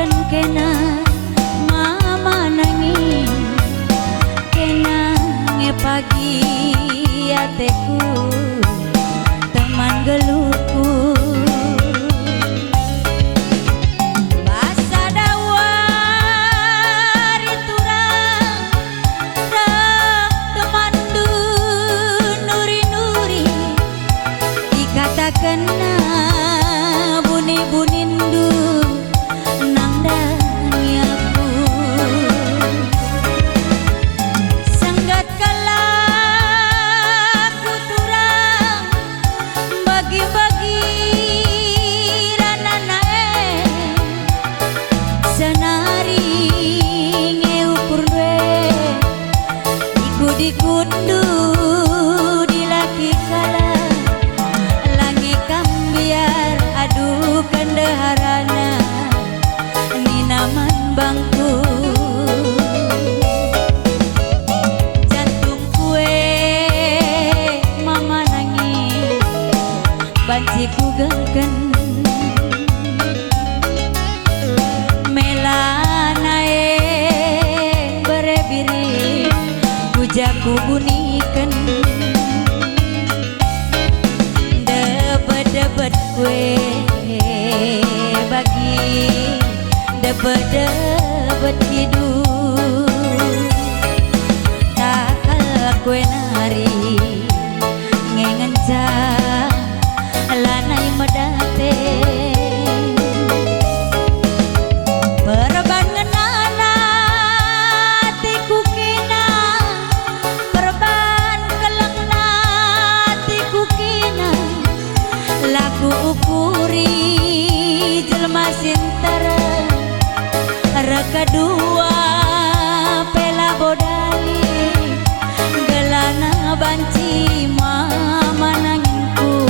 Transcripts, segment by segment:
kan kena mama nangis kena pagi ateku teman geluku basa dawar turang dah teman du nuri-nuri dikatakan buni-bunindu nang dangi aku sanggat kalaku turang bagi-bagi rananae senari ngeukur dwe ikut-ikundu dilaki kala langi kambiar aduh kendeharana ni naman bangku jantung kue mama nangis banciku gengken melanae berebiri pujaku bunikan debet-debet kue bagi debet-debet hidup takal kue nari ngengenca lanai medate perban ngenana tiku kina perban kelengna tiku kina laku ukuri jelma sintara reka dua pela bodali gelana banci mama nanginku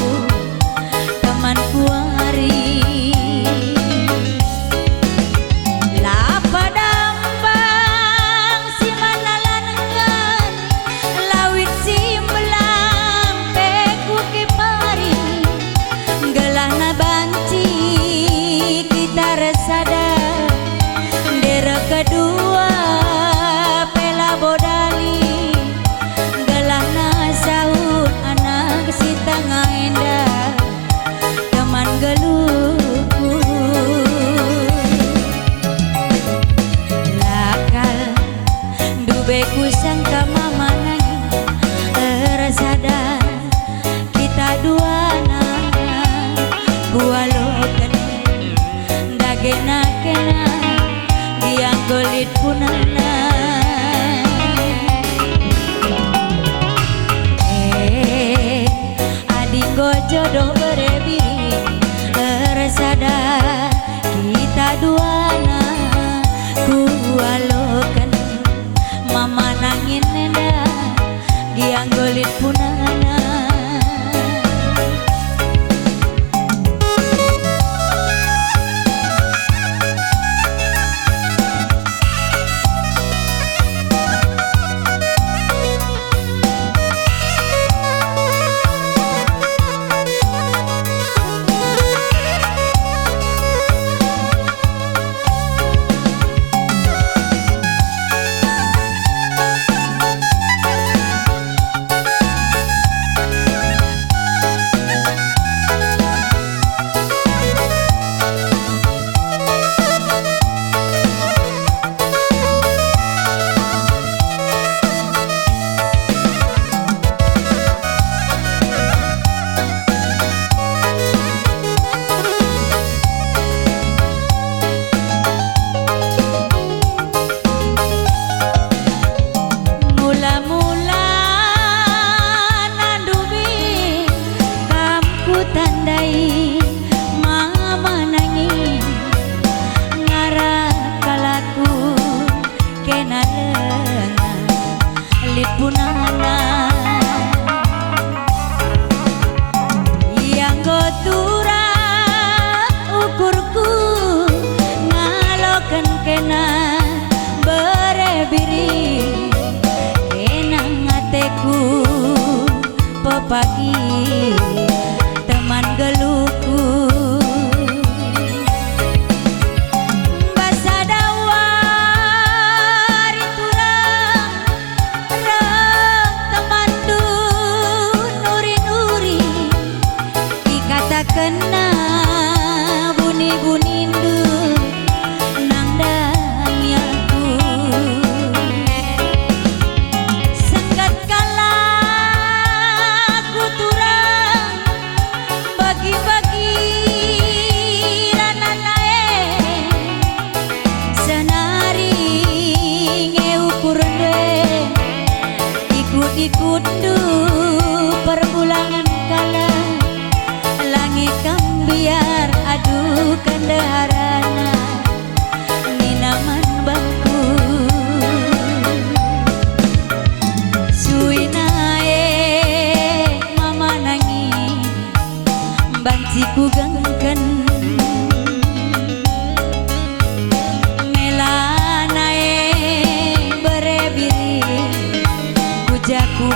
temanku hari lapa dambang si manalanengan lawit si belang peku kipari gelana banci kita resada dera kedua pela bodali gelana sahut anak si tengah endah teman geluku lakal dubeku sangka mama nangis resada kita dua bualokan dagena-kena diang golit punana adinggo jodoh berebiri resada kita dua bualokan mama nangin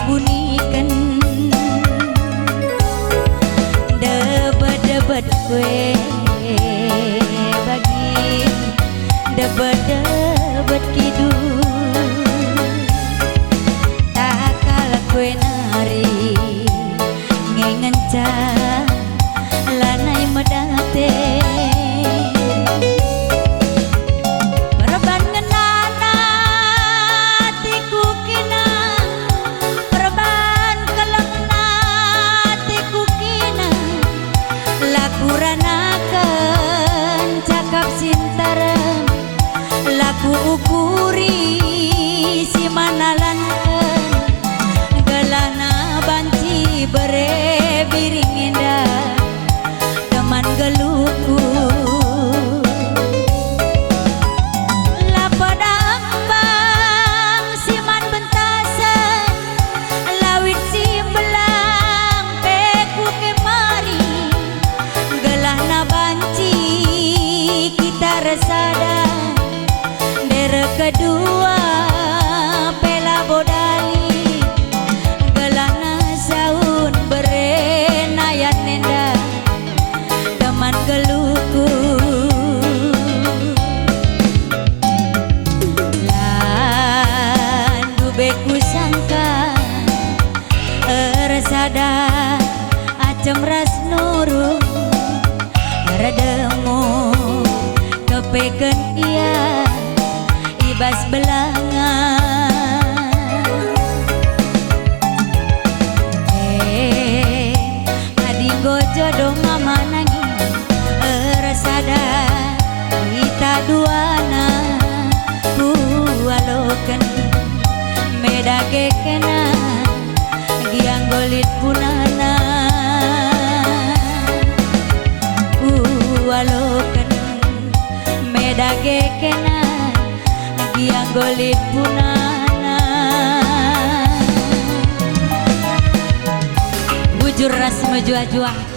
bunyikan debat-debat kue bagi debat-debat kidul tak kalah kue nari ngengencang lanai medate kuranakan cakap sintaran laku ukuri si manalankan gelana banci bere biring indah teman geluku lapadambang siman bentasan lawit si belang peku kemari gelahna banci kita resada dere kedua pela bodali gelahna saun berenayan nenda teman geluku lan dubeku sangka resada acem ras nurung redemu kepeken iya ibas belangan adinggo jodoh mama nangis resada kita duana bualokan medake kena giang golit punana walokan medage kena giang golit punana bujur ras mejua-jua